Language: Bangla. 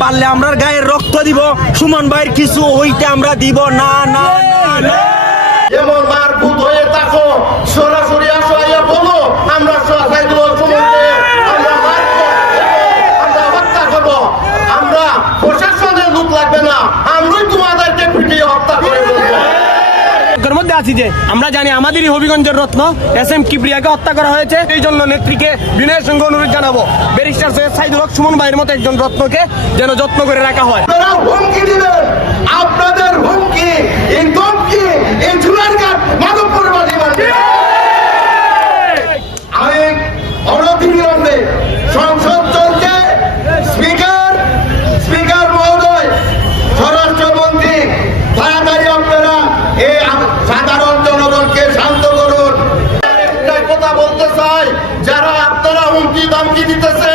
পারলে আমরা গায়ের রক্ত দিব, সুমন ভাইয়ের কিছু হইতে আমরা দিব না। না যেমন মারভূত হয়ে থাকো, সরাসরি আসো, আইয়া বলো আমরা সাইদুল সুমনকে আমরা মারবো, আমরা হত্যা করবো। আমরা প্রশাসনের লোক লাগবে না, আমরাই তোমাদেরকে পিটিয়ে হত্যা করে দেবো। মধ্যে আছি যে আমরা জানি আমাদেরই হবিগঞ্জের রত্ন এস.এম. কিবরিয়াকে হত্যা করা হয়েছে। এই জন্য নেত্রীকে বিনয়ের সঙ্গে অনুরোধ জানাবো, ব্যারিস্টার সৈয়দ সাইদুল হক সুমন ভাইয়ের মতো একজন রত্নকে যেন যত্ন করে রাখা হয়। আপনারা হুমকি দিবেন, আপনাদের হুমকি এই ধমকি এই ঝুলার কাঠ মানব পরিবাদী মানবে। আমি অনতিবিলম্বে সংসদ চলছে, স্পিকার মহোদয়, স্বরাষ্ট্রমন্ত্রী, তাড়াতাড়ি আপনারা এই সাধারণ জনগণকে শান্ত করুন। একটা কথা বলতে চাই, যারা আপনারা হুমকি দামকি দিতেছে